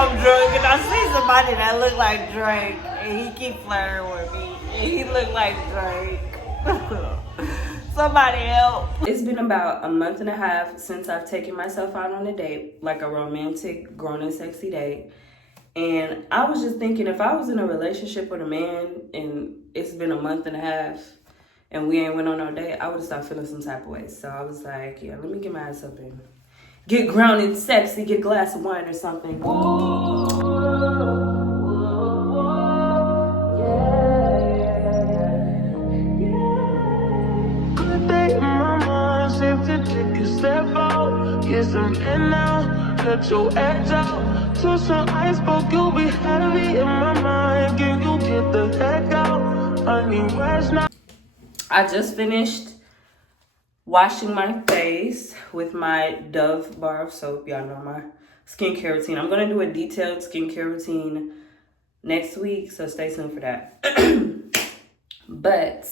I'm drunk and I see somebody that look like Drake and he keep flirting with me and he look like Drake. Somebody help. It's been about a month and a half since I've taken myself out on a date, like a romantic, grown and sexy date. And I was just thinking, if I was in a relationship with a man and it's been a month and a half and we ain't went on no date, I would have started feeling some type of way. So I was like, yeah, let me get my ass up and get grounded, sexy, get a glass of wine or something. Get some in now, let your edge out. To some iceberg, you'll be heavy in my mind. Can you get the heck out? I need rest now. I just finished washing my face with my Dove bar of soap. Y'all know my skincare routine. I'm going to do a detailed skincare routine next week, so stay tuned for that. But,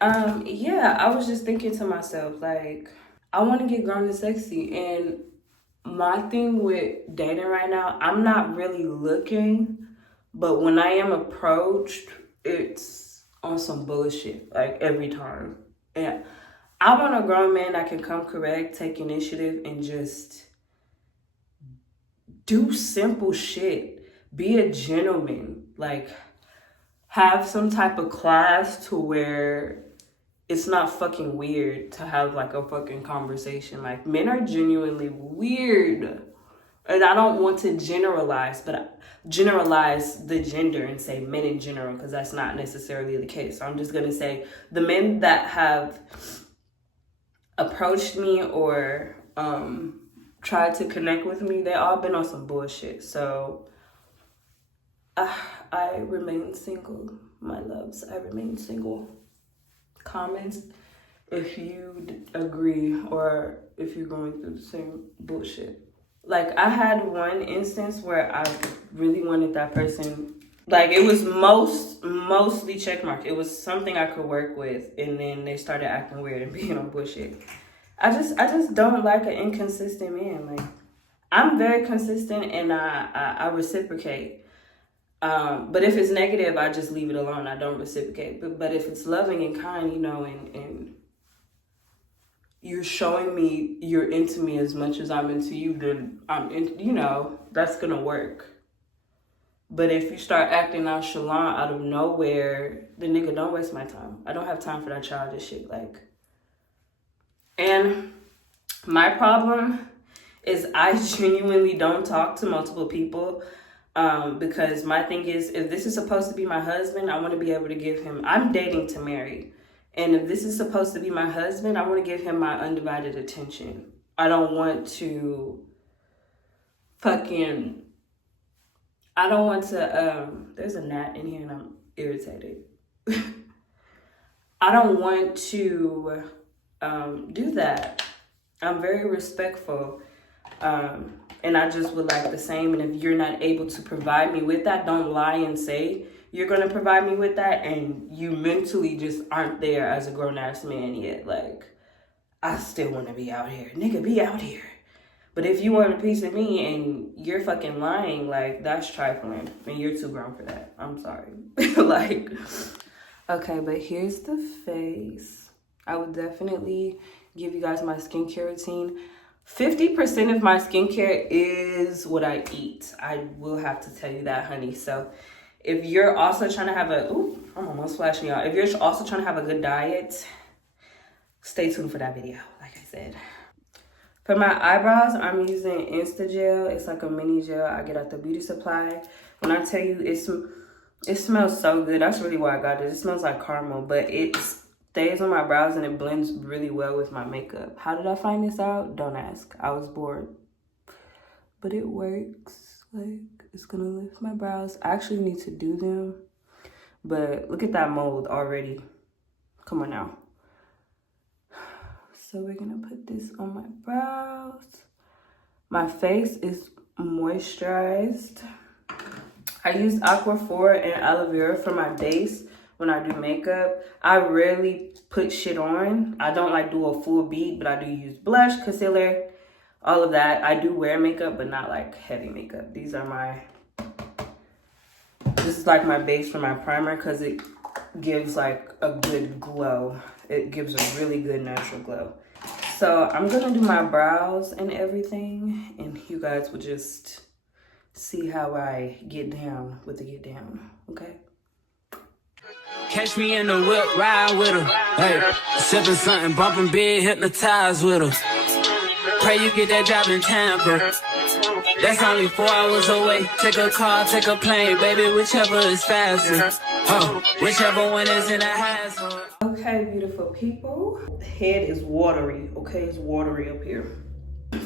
yeah, I was just thinking to myself, like, I want to get grown and sexy. And my thing with dating right now, I'm not really looking, but when I am approached, it's on some bullshit, like every time. And I want a grown man that can come correct, take initiative, and just do simple shit. Be a gentleman. Like, have some type of class to where it's not fucking weird to have like a fucking conversation. Like, men are genuinely weird. And I don't want to generalize, but generalize the gender and say men in general, because that's not necessarily the case. So I'm just going to say the men that have approached me or tried to connect with me, they all been on some bullshit. So I remain single, my loves. I remain single. Comments if you agree or if you're going through the same bullshit. Like, I had one instance where I really wanted that person. Like, it was mostly checkmark. It was something I could work with, and then they started acting weird and being on bullshit. I just don't like an inconsistent man. Like, I'm very consistent and I reciprocate. But if it's negative, I just leave it alone. I don't reciprocate. But if it's loving and kind, you know, and you're showing me you're into me as much as I'm into you, then I'm in, you know, that's gonna work. But if you start acting nonchalant out of nowhere, then nigga, don't waste my time. I don't have time for that childish shit. Like, and my problem is I genuinely don't talk to multiple people. Because my thing is, if this is supposed to be my husband, I want to be able to give him, I'm dating to marry. And if this is supposed to be my husband, I want to give him my undivided attention. I don't want to there's a gnat in here and I'm irritated. I don't want to do that. I'm very respectful. And I just would like the same. And if you're not able to provide me with that, don't lie and say you're going to provide me with that. And you mentally just aren't there as a grown-ass man yet. Like, I still want to be out here. Nigga, be out here. But if you want a piece of me and you're fucking lying, like, that's trifling. And you're too grown for that. I'm sorry. Like, okay, but here's the face. I would definitely give you guys my skincare routine. 50% of my skincare is what I eat. I will have to tell you that, honey. So if you're also trying to have I'm almost flashing y'all. If you're also trying to have a good diet, stay tuned for that video, like I said. For my eyebrows, I'm using Instagel. It's like a mini gel I get at the beauty supply. When I tell you it smells so good, that's really why I got it. It smells like caramel, but it stays on my brows and it blends really well with my makeup. How did I find this out? Don't ask. I was bored. But it works. Like, it's gonna lift my brows. I actually need to do them. But look at that mold already. Come on now. So we're gonna put this on my brows. My face is moisturized. I use Aquaphor and aloe vera for my base. When I do makeup, I rarely put shit on. I don't like do a full beat, but I do use blush, concealer, all of that. I do wear makeup, but not like heavy makeup. These are my, this is like my base for my primer because it gives like a good glow. It gives a really good natural glow. So I'm gonna do my brows and everything, and you guys will just see how I get down with the get down, okay? Catch me in the whip, ride with her. Hey, sipping something, bumping big, hypnotized with her. Pray you get that job in Tampa. That's only 4 hours away. Take a car, take a plane, baby, whichever is faster. Oh, whichever one is in the hassle. Okay, beautiful people. Head is watery, okay? It's watery up here.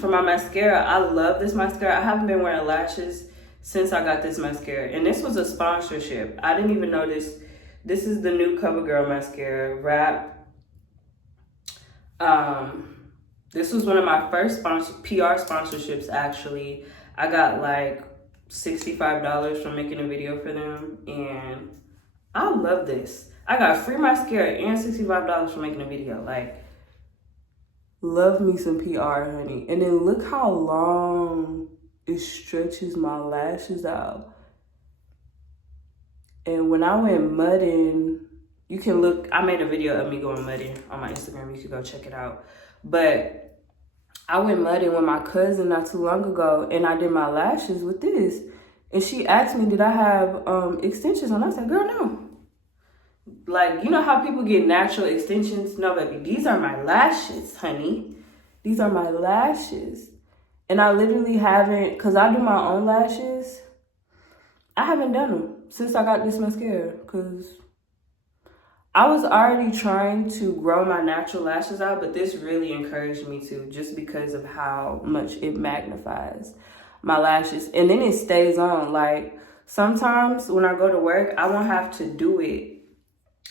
For my mascara, I love this mascara. I haven't been wearing lashes since I got this mascara. And this was a sponsorship. I didn't even know this. This is the new CoverGirl mascara, Wrap. This was one of my first PR sponsorships, actually. I got like $65 from making a video for them. And I love this. I got free mascara and $65 for making a video. Like, love me some PR, honey. And then look how long it stretches my lashes out. And when I went mudding, you can look, I made a video of me going mudding on my Instagram. You can go check it out. But I went mudding with my cousin not too long ago, and I did my lashes with this. And she asked me, did I have extensions on? I said, girl, no. Like, you know how people get natural extensions? No, baby, these are my lashes, honey. These are my lashes. And I literally haven't, because I do my own lashes, I haven't done them since I got this mascara, because I was already trying to grow my natural lashes out, but this really encouraged me to, just because of how much it magnifies my lashes. And then it stays on. Like, sometimes when I go to work, I won't have to do it.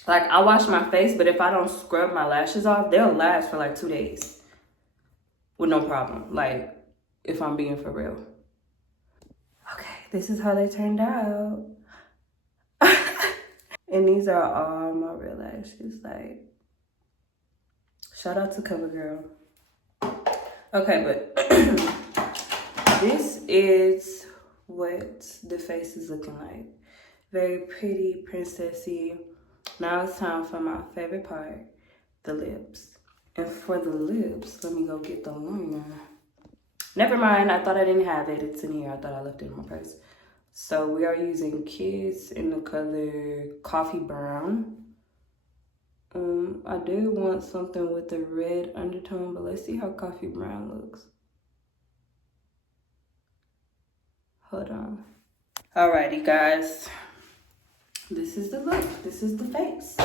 Like, I wash my face, but if I don't scrub my lashes off, they'll last for like 2 days with no problem. Like, if I'm being for real. Okay, this is how they turned out. And these are all my real lashes. Like, shout out to CoverGirl. Okay, but this is what the face is looking like. Very pretty, princessy. Now it's time for my favorite part, the lips. And for the lips, let me go get the liner. Never mind, I thought I didn't have it. It's in here. I thought I left it in my purse. So we are using Kiss in the color Coffee Brown. I did want something with a red undertone, but let's see how Coffee Brown looks. Hold on. Alrighty, guys. This is the look. This is the face.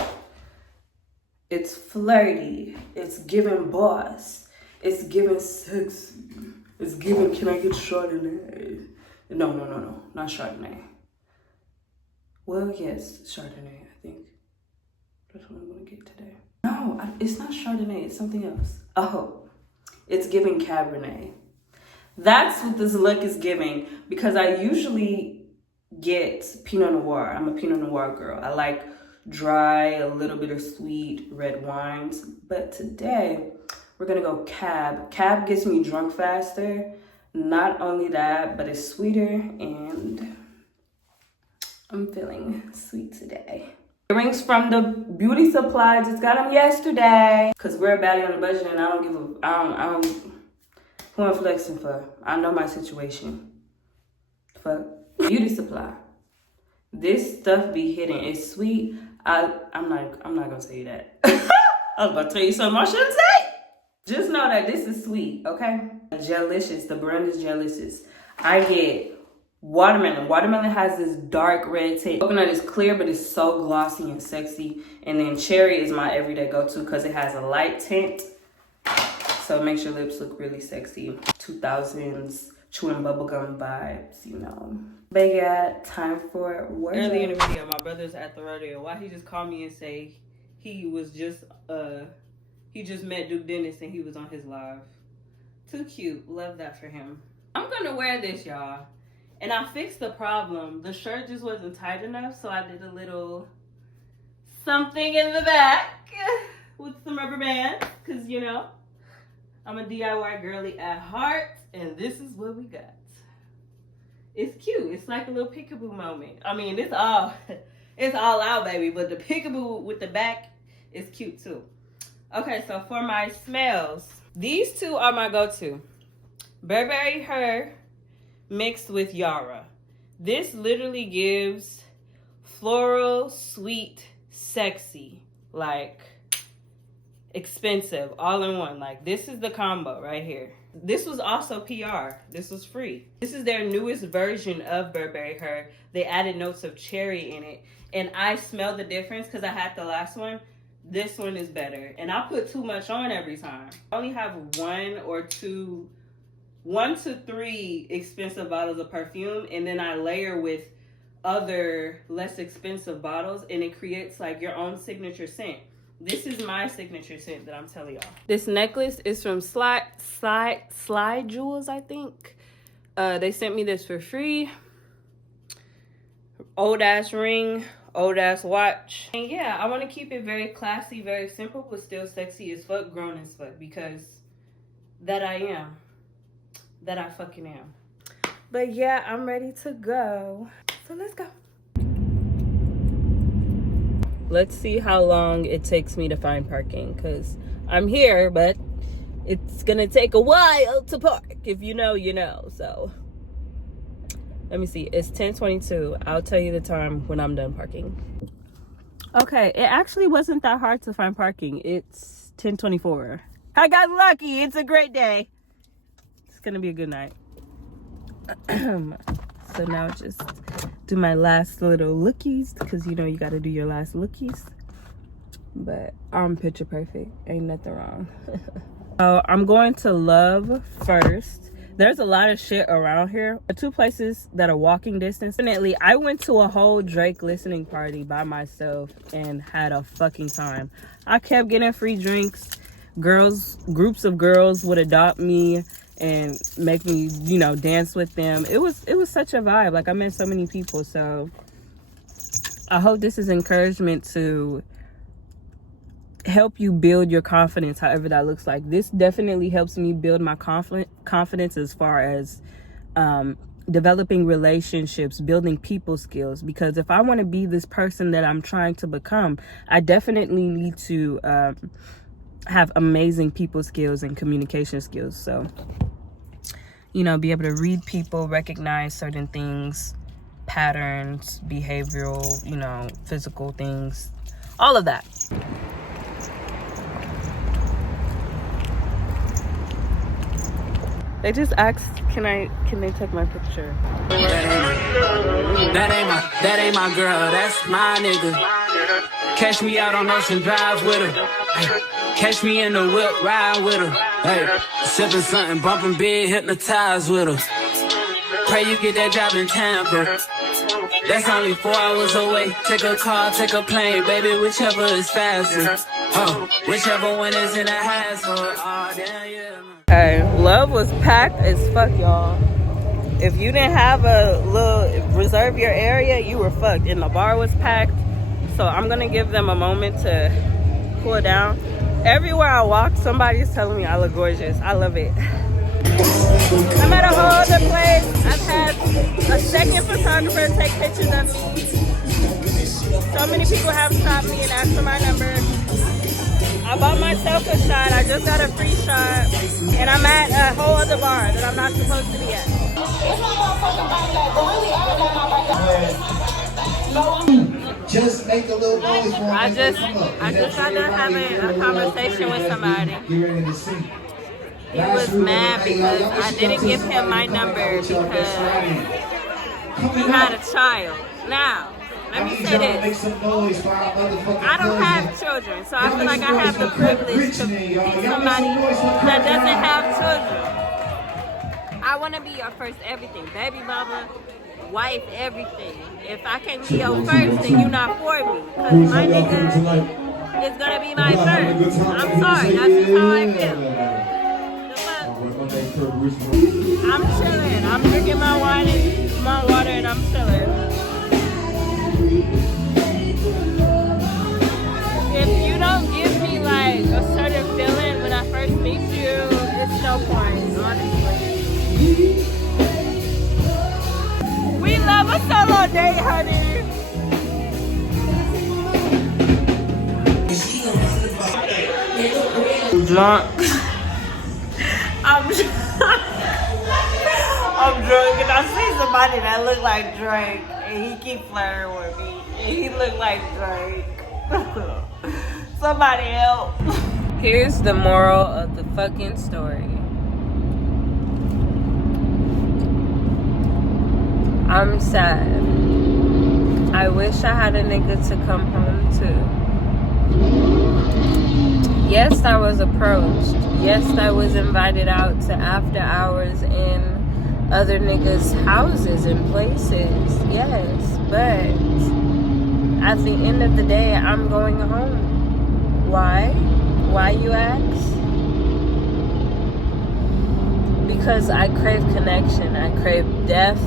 It's flirty. It's giving boss. It's giving sexy. It's giving, can I get Chardonnay? No, not Chardonnay. Well, yes, Chardonnay, I think. That's what I'm gonna get today. No, it's not Chardonnay, it's something else. Oh, it's giving Cabernet. That's what this look is giving, because I usually get Pinot Noir. I'm a Pinot Noir girl. I like dry, a little bit of sweet red wines. But today, we're gonna go Cab. Cab gets me drunk faster. Not only that, but it's sweeter, and I'm feeling sweet today. Earrings from the beauty supply. Just got them yesterday. Cause we're badly on a budget, and I don't give a, I don't, who I'm flexing for? I know my situation. Fuck. Beauty supply. This stuff be hitting. It's sweet. I'm not gonna tell you that. I was about to tell you something I shouldn't say. Just know that this is sweet, okay? Gelicious. The brand is Gelicious. I get watermelon. Watermelon has this dark red tint. Coconut is clear, but it's so glossy and sexy. And then cherry is my everyday go-to because it has a light tint. So it makes your lips look really sexy. 2000s chewing bubblegum vibes, you know. But yeah, time for work. Early in the video, my brother's at the rodeo. Why he just called me and say he was just he just met Duke Dennis and he was on his live. Too cute. Love that for him. I'm gonna wear this, y'all. And I fixed the problem. The shirt just wasn't tight enough, so I did a little something in the back with some rubber bands, because, you know, I'm a DIY girly at heart. And this is what we got. It's cute. It's like a little peekaboo moment. I mean, it's all out, baby. But the peekaboo with the back is cute too. Okay, so for my smells, these two are my go-to. Burberry Her mixed with Yara. This literally gives floral, sweet, sexy, like expensive, all in one. Like, this is the combo right here. This was also PR. This was free. This is their newest version of Burberry Her. They added notes of cherry in it. And I smell the difference because I had the last one. This one is better. And I put too much on every time. I only have 1 to 3 expensive bottles of perfume. And then I layer with other less expensive bottles. And it creates like your own signature scent. This is my signature scent that I'm telling y'all. This necklace is from Slide Jewels, I think. They sent me this for free. Old ass ring, old ass watch. And yeah, I want to keep it very classy, very simple, but still sexy as fuck, grown as fuck, because that I am. That I fucking am. But yeah, I'm ready to go. So let's go. Let's see how long it takes me to find parking, because I'm here, but it's gonna take a while to park. If you know, you know. So let me see. It's 10:22. I'll tell you the time when I'm done parking. Okay, it actually wasn't that hard to find parking. It's 10:24. I got lucky. It's a great day. It's gonna be a good night. So now just do my last little lookies, because you know you got to do your last lookies. But I'm picture perfect. Ain't nothing wrong. So I'm going to Love first. There's a lot of shit around here. 2 places that are walking distance. Definitely, I went to a whole Drake listening party by myself and had a fucking time. I kept getting free drinks. Groups of girls would adopt me and make me, you know, dance with them. It was such a vibe. Like, I met so many people. So I hope this is encouragement to help you build your confidence, however that looks like. This definitely helps me build my confidence as far as developing relationships, building people skills. Because if I want to be this person that I'm trying to become, I definitely need to have amazing people skills and communication skills. So, you know, be able to read people, recognize certain things, patterns, behavioral, you know, physical things, all of that. They just asked, can they take my picture? That ain't my girl, that's my nigga. Catch me out on Ocean Drive with her. Catch me in the whip, ride with her. Hey, sipping something, bumping big, hypnotized with her. Pray you get that job in Tampa. That's only 4 hours away. Take a car, take a plane, baby, whichever is faster. Oh, whichever one is in a hassle. Oh, damn, yeah. Hey, Love was packed as fuck, y'all. If you didn't have a little reserve your area, you were fucked. And the bar was packed. So I'm gonna give them a moment to cool down. Everywhere I walk, somebody's telling me I look gorgeous. I love it. I'm at a whole other place. I've had a second photographer take pictures of me. So many people have stopped me and asked for my number. I bought myself a shot. I just got a free shot. And I'm at a whole other bar that I'm not supposed to be at. Just make a little noise for I just got done having a conversation with somebody. He was mad because I didn't give him my number because he had a child. Now, let me say this. I don't have children, so I feel like I have the privilege to be somebody that doesn't have children. I want to be your first everything. Baby mama, wife, everything. If I can't be your first, then you're not for me. Because my nigga is going to be my first. I'm sorry, that's just how I feel. I'm chilling. I'm drinking my wine and my water and I'm chilling. If you don't give me like a certain feeling when I first meet you, it's no point, honestly. have a solo date, honey. I'm drunk. I'm drunk and I see somebody that look like Drake and he keep flirting with me and he look like Drake. Somebody help. Here's the moral of the fucking story. I'm sad. I wish I had a nigga to come home to. Yes, I was approached. Yes, I was invited out to after hours in other niggas' houses and places. Yes, but at the end of the day, I'm going home. Why? Why, you ask? Because I crave connection. I crave depth.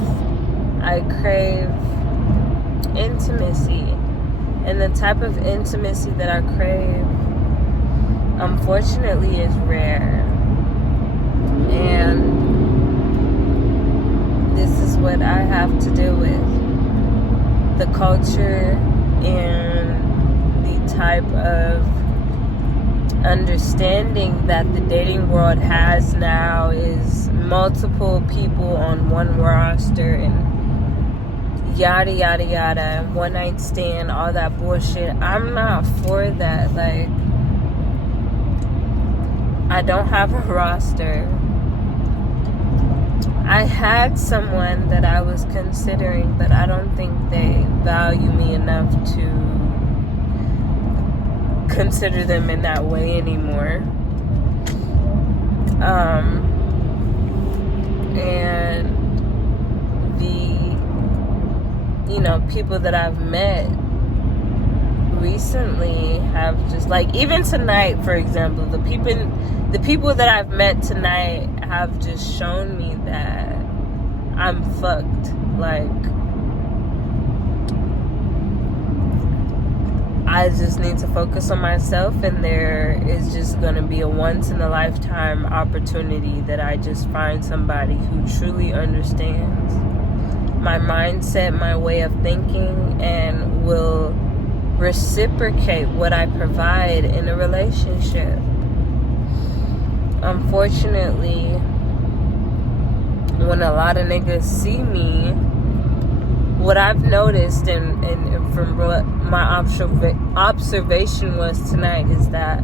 I crave intimacy. And the type of intimacy that I crave, unfortunately, is rare. And this is what I have to deal with. The culture and the type of understanding that the dating world has now is multiple people on one roster and yada yada yada, one night stand, all that bullshit. I'm not for that. Like, I don't have a roster. I had someone that I was considering, but I don't think they value me enough to consider them in that way anymore. And the, people that I've met recently have just, like, even tonight, for example, the people that I've met tonight have just shown me that I'm fucked. Like, I just need to focus on myself, and there is just going to be a once-in-a-lifetime opportunity that I just find somebody who truly understands my mindset, my way of thinking, and will reciprocate what I provide in a relationship. Unfortunately, when a lot of niggas see me, what I've noticed and from what my observation was tonight is that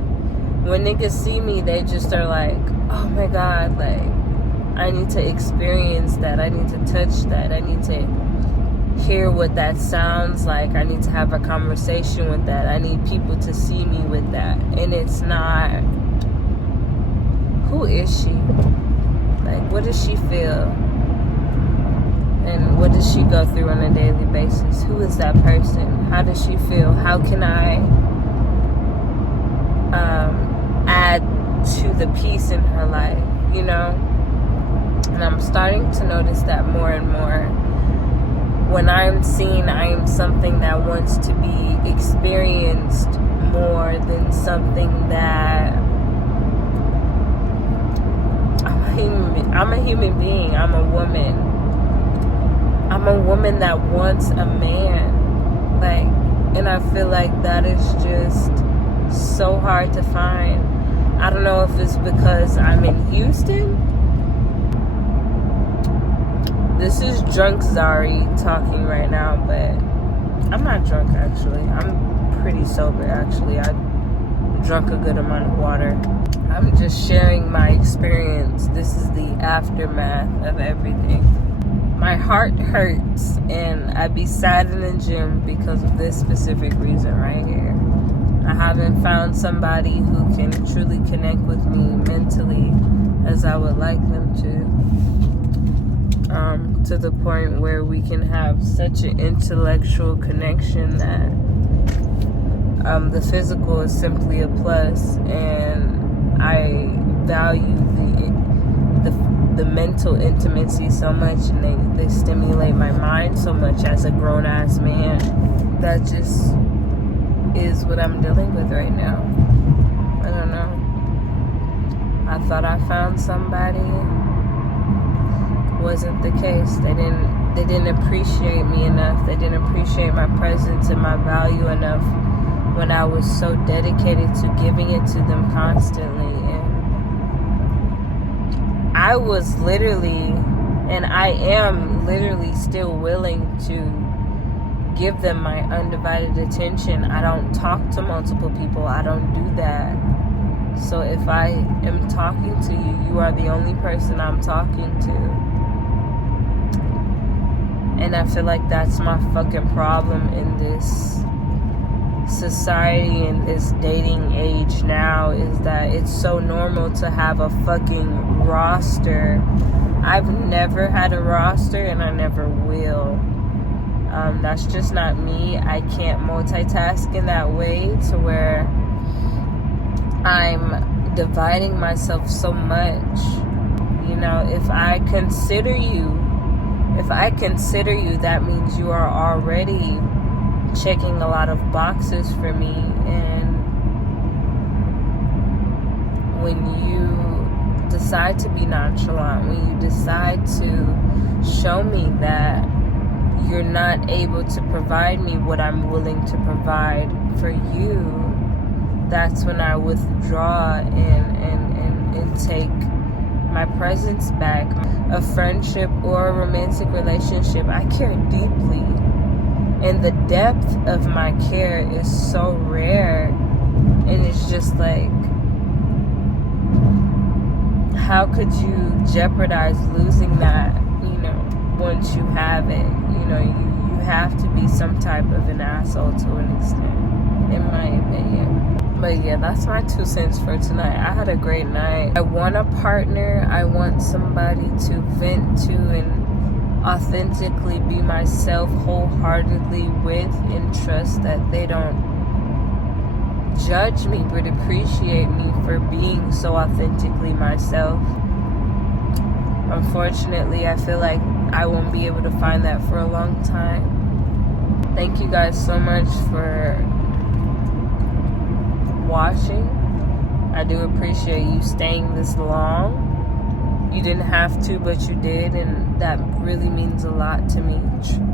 when niggas see me, they just are like, oh my God, like, I need to experience that. I need to touch that. I need to hear what that sounds like. I need to have a conversation with that. I need people to see me with that. And it's not, who is she? Like, what does she feel? And what does she go through on a daily basis? Who is that person? How does she feel? How can I add to the peace in her life, And I'm starting to notice that more and more. When I'm seen, I am something that wants to be experienced more than something that I'm a human being. I'm a woman. I'm a woman that wants a man. Like, and I feel like that is just so hard to find. I don't know if it's because I'm in Houston. This is drunk Zari talking right now, but I'm not drunk actually. I'm pretty sober actually. I drank a good amount of water. I'm just sharing my experience. This is the aftermath of everything. My heart hurts and I be sad in the gym because of this specific reason right here. I haven't found somebody who can truly connect with me mentally as I would like them to the point where we can have such an intellectual connection that the physical is simply a plus, and I value the mental intimacy so much, and they stimulate my mind so much as a grown-ass man. That just is what I'm dealing with right now. I don't know. I thought I found somebody. Wasn't the case. They they didn't appreciate me enough. They didn't appreciate my presence and my value enough when I was so dedicated to giving it to them constantly. And I was literally, and I am literally still willing to give them my undivided attention. I don't talk to multiple people. I don't do that. So if I am talking to you, you are the only person I'm talking to. And I feel like that's my fucking problem in this society, in this dating age now, is that it's so normal to have a fucking roster. I've never had a roster and I never will. That's just not me. I can't multitask in that way to where I'm dividing myself so much. You know, if I consider you, that means you are already checking a lot of boxes for me. And when you decide to be nonchalant, when you decide to show me that you're not able to provide me what I'm willing to provide for you, that's when I withdraw and take my presence back. A friendship or a romantic relationship, I care deeply. And the depth of my care is so rare. And it's just like, how could you jeopardize losing that, you know, once you have it? You know, you have to be some type of an asshole to an extent, in my opinion. But yeah, that's my 2 cents for tonight. I had a great night. I want a partner. I want somebody to vent to and authentically be myself wholeheartedly with, and trust that they don't judge me but appreciate me for being so authentically myself. Unfortunately, I feel like I won't be able to find that for a long time. Thank you guys so much for watching. I do appreciate you staying this long. You didn't have to, but you did, and that really means a lot to me.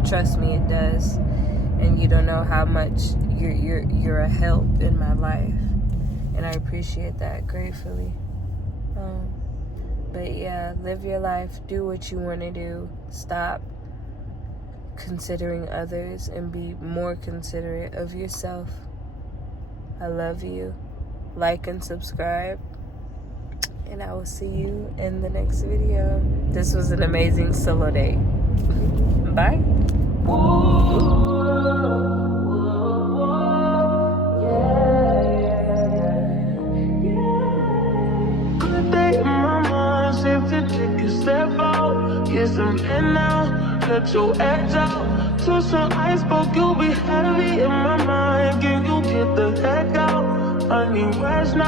Trust me, it does. And you don't know how much you're a help in my life, and I appreciate that gratefully. But yeah, live your life, do what you want to do, stop considering others and be more considerate of yourself. I love you. Like and subscribe, and I will see you in the next video. This was an amazing solo date. Bye. Good day in my mind, safe to take a step out. Get some air now, let your edge out. To some iceberg, you'll be heavy in my mind. Can you get the heck out? I need rest now.